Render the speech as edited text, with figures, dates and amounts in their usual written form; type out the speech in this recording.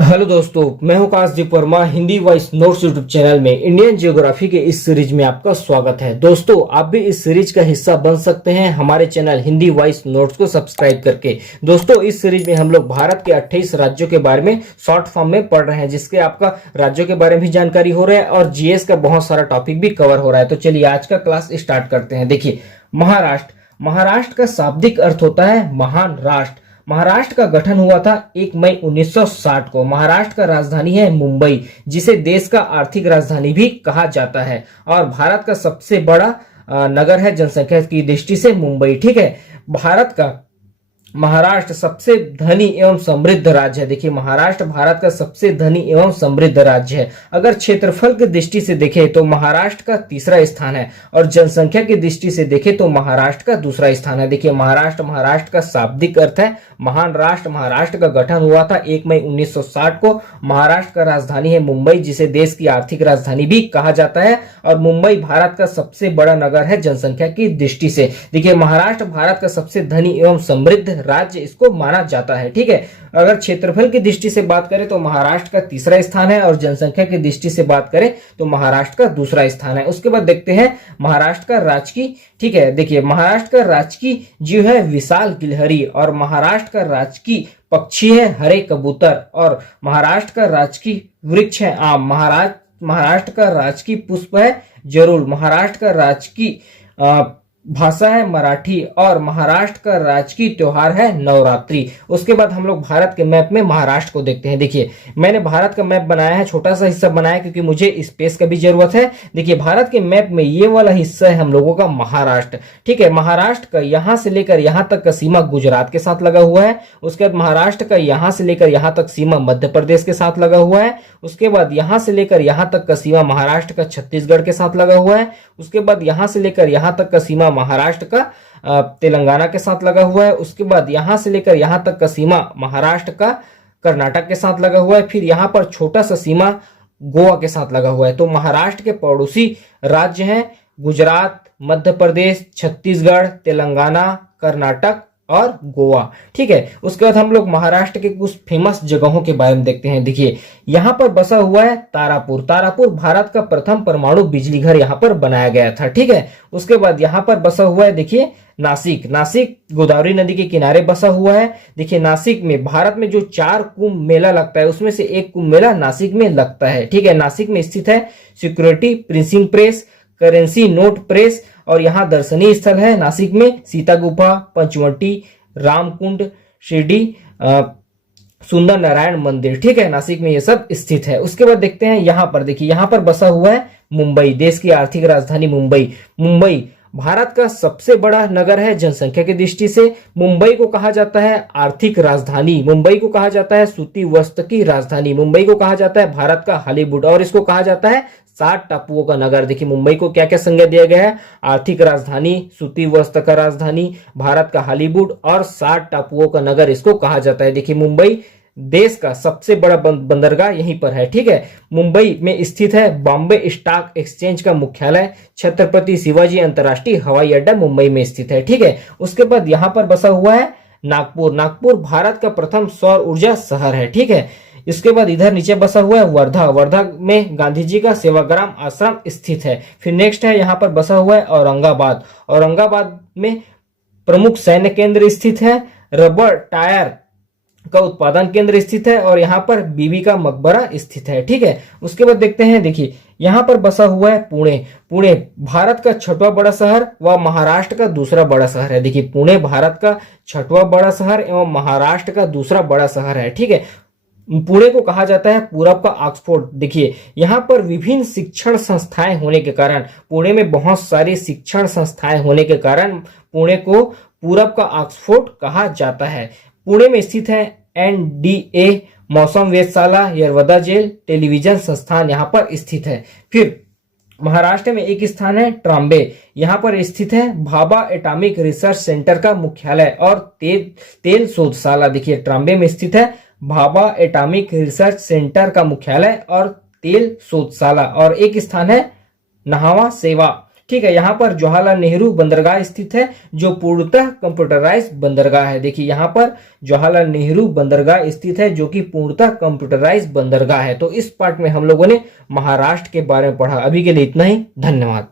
Hello दोस्तों, मैं हूं Kashdeep Verma. Hindi voice notes YouTube channel में इंडियन जियोग्राफी के इस सीरीज में आपका स्वागत है। दोस्तों, आप भी इस सीरीज का हिस्सा बन सकते हैं हमारे चैनल हिंदी वॉइस नोट्स को सब्सक्राइब करके। दोस्तों, इस सीरीज में हम लोग भारत के 28 राज्यों के बारे में शॉर्ट फॉर्म में पढ़ रहे हैं, जिसके आपका राज्यों के बारे में भी जानकारी हो रहा है और जीएस का बहुत सारा टॉपिक भी कवर हो रहा है। तो चलिए आज का क्लास स्टार्ट करते हैं। देखिए, महाराष्ट्र का शाब्दिक अर्थ होता है महान राष्ट्र। महाराष्ट्र का गठन हुआ था 1 मई 1960 को। महाराष्ट्र का राजधानी है मुंबई, जिसे देश का आर्थिक राजधानी भी कहा जाता है। और भारत का सबसे बड़ा नगर है जनसंख्या की दृष्टि से मुंबई। ठीक है, महाराष्ट्र सबसे धनी एवं समृद्ध राज्य है। देखिए, महाराष्ट्र भारत का सबसे धनी एवं समृद्ध राज्य है। अगर क्षेत्रफल की दृष्टि से देखें तो महाराष्ट्र का तीसरा स्थान है और जनसंख्या की दृष्टि से देखें तो महाराष्ट्र का दूसरा स्थान है। देखिए, महाराष्ट्र का शाब्दिक अर्थ है महान राष्ट्र। महाराष्ट्र का गठन हुआ था 1 मई 1960 को। महाराष्ट्र का राजधानी है मुंबई, जिसे देश की आर्थिक राजधानी भी कहा जाता है। और मुंबई भारत का सबसे बड़ा नगर है जनसंख्या की दृष्टि से। देखिए, महाराष्ट्र भारत का सबसे धनी एवं समृद्ध राज्य इसको माना जाता है। ठीक है, अगर क्षेत्रफल की दृष्टि से बात करें तो महाराष्ट्र का तीसरा स्थान है और जनसंख्या की दृष्टि से बात करें तो महाराष्ट्र का दूसरा स्थान है। उसके बाद देखते हैं महाराष्ट्र का राजकीय। ठीक है, देखिए, महाराष्ट्र का राजकीय जीव है विशाल गिलहरी और महाराष्ट्र का राजकीय पक्षी है हरे कबूतर और महाराष्ट्र का राजकीय वृक्ष है आम। महाराष्ट्र का राजकीय पुष्प है जरूर। महाराष्ट्र का राजकीय भाषा है मराठी और महाराष्ट्र का राजकीय त्योहार है नवरात्रि। उसके बाद हम लोग भारत के मैप में महाराष्ट्र को देखते हैं। देखिए, मैंने भारत का मैप बनाया है, छोटा सा हिस्सा बनाया है क्योंकि मुझे स्पेस का भी जरूरत है। देखिए, भारत के मैप में ये वाला हिस्सा है हम लोगों का महाराष्ट्र। ठीक है, महाराष्ट्र का यहां से लेकर यहां तक का सीमा गुजरात के साथ लगा हुआ है। उसके बाद महाराष्ट्र का यहां से लेकर यहां तक सीमा मध्य प्रदेश के साथ लगा हुआ है। उसके बाद यहां से लेकर यहां तक का सीमा महाराष्ट्र का छत्तीसगढ़ के साथ लगा हुआ है। उसके बाद यहां से लेकर यहां तक का सीमा महाराष्ट्र का तेलंगाना के साथ लगा हुआ है। उसके बाद यहां से लेकर यहां तक का सीमा महाराष्ट्र का कर्नाटक के साथ लगा हुआ है। फिर यहां पर छोटा सा सीमा गोवा के साथ लगा हुआ है। तो महाराष्ट्र के पड़ोसी राज्य हैं गुजरात, मध्य प्रदेश, छत्तीसगढ़, तेलंगाना, कर्नाटक और गोवा। ठीक है, उसके बाद हम लोग महाराष्ट्र के कुछ फेमस जगहों के बारे में देखते हैं। देखिए, यहाँ पर बसा हुआ है तारापुर भारत का प्रथम परमाणु बिजली घर यहाँ पर बनाया गया था। ठीक है, उसके बाद यहाँ पर बसा हुआ है, देखिए, नासिक गोदावरी नदी के किनारे बसा हुआ है। देखिए, नासिक में भारत में जो 4 कुंभ मेला लगता है उसमें से एक कुंभ मेला नासिक में लगता है। ठीक है, नासिक में स्थित है security printing press, currency note press और यहाँ दर्शनीय स्थल है नासिक में सीता गुफा, पंचवटी, रामकुंड, शिरडी, सुंदर नारायण मंदिर। ठीक है, नासिक में ये सब स्थित है। उसके बाद देखते हैं यहाँ पर। देखिए, यहाँ पर बसा हुआ है मुंबई, देश की आर्थिक राजधानी मुंबई भारत का सबसे बड़ा नगर है जनसंख्या की दृष्टि से। मुंबई को कहा जाता है आर्थिक राजधानी, मुंबई को कहा जाता है सूती वस्त्र की राजधानी, मुंबई को कहा जाता है भारत का हॉलीवुड और इसको कहा जाता है 60 टापुओं का नगर। देखिए, मुंबई को क्या क्या संज्ञा दिया गया है? आर्थिक राजधानी, सूती वस्त्र का राजधानी, भारत का हॉलीवुड और 60 टापुओं का नगर इसको कहा जाता है। देखिए, मुंबई देश का सबसे बड़ा बंदरगाह यहीं पर है। ठीक है, मुंबई में स्थित है बॉम्बे स्टॉक एक्सचेंज का मुख्यालय। छत्रपति शिवाजी अंतरराष्ट्रीय हवाई अड्डा मुंबई में स्थित है। ठीक है, उसके बाद यहां पर बसा हुआ है नागपुर भारत का प्रथम सौर ऊर्जा शहर है। ठीक है, इसके बाद इधर नीचे बसा हुआ है वर्धा में गांधी जी का सेवाग्राम आश्रम स्थित है। फिर नेक्स्ट है यहाँ पर बसा हुआ है औरंगाबाद में प्रमुख सैन्य केंद्र स्थित है। रबर टायर का उत्पादन केंद्र स्थित है और यहाँ पर बीबी का मकबरा स्थित है। ठीक है, उसके बाद देखते हैं। देखिए, यहाँ पर बसा हुआ है पुणे भारत का 6वां बड़ा शहर व महाराष्ट्र का दूसरा बड़ा शहर है। देखिए, पुणे भारत का 6वां बड़ा शहर एवं महाराष्ट्र का दूसरा बड़ा शहर है। ठीक है, पुणे को कहा जाता है पूरब का ऑक्सफोर्ड। देखिए, यहाँ पर विभिन्न शिक्षण संस्थाएं होने के कारण, पुणे में बहुत सारी शिक्षण संस्थाएं होने के कारण पुणे को पूरब का ऑक्सफोर्ड कहा जाता है। पुणे में स्थित है एनडीए मौसम वेधशाला, यरवदा जेल, टेलीविजन संस्थान यहाँ पर स्थित है। फिर महाराष्ट्र में एक स्थान है ट्राम्बे, यहाँ पर स्थित है भाभा एटॉमिक रिसर्च सेंटर का मुख्यालय और तेल शोधशाला। देखिए, ट्राम्बे में स्थित है भाभा एटॉमिक रिसर्च सेंटर का मुख्यालय और तेल शोधशाला। और एक स्थान है नहावा सेवा। ठीक है। यहाँ पर जवाहरलाल नेहरू बंदरगाह स्थित है, जो पूर्णतः कंप्यूटराइज बंदरगाह है। देखिए यहाँ पर जवाहरलाल नेहरू बंदरगाह स्थित है, जो कि पूर्णतः कंप्यूटराइज बंदरगाह है। तो इस पार्ट में हम लोगों ने महाराष्ट्र के बारे में पढ़ा। अभी के लिए इतना ही, धन्यवाद।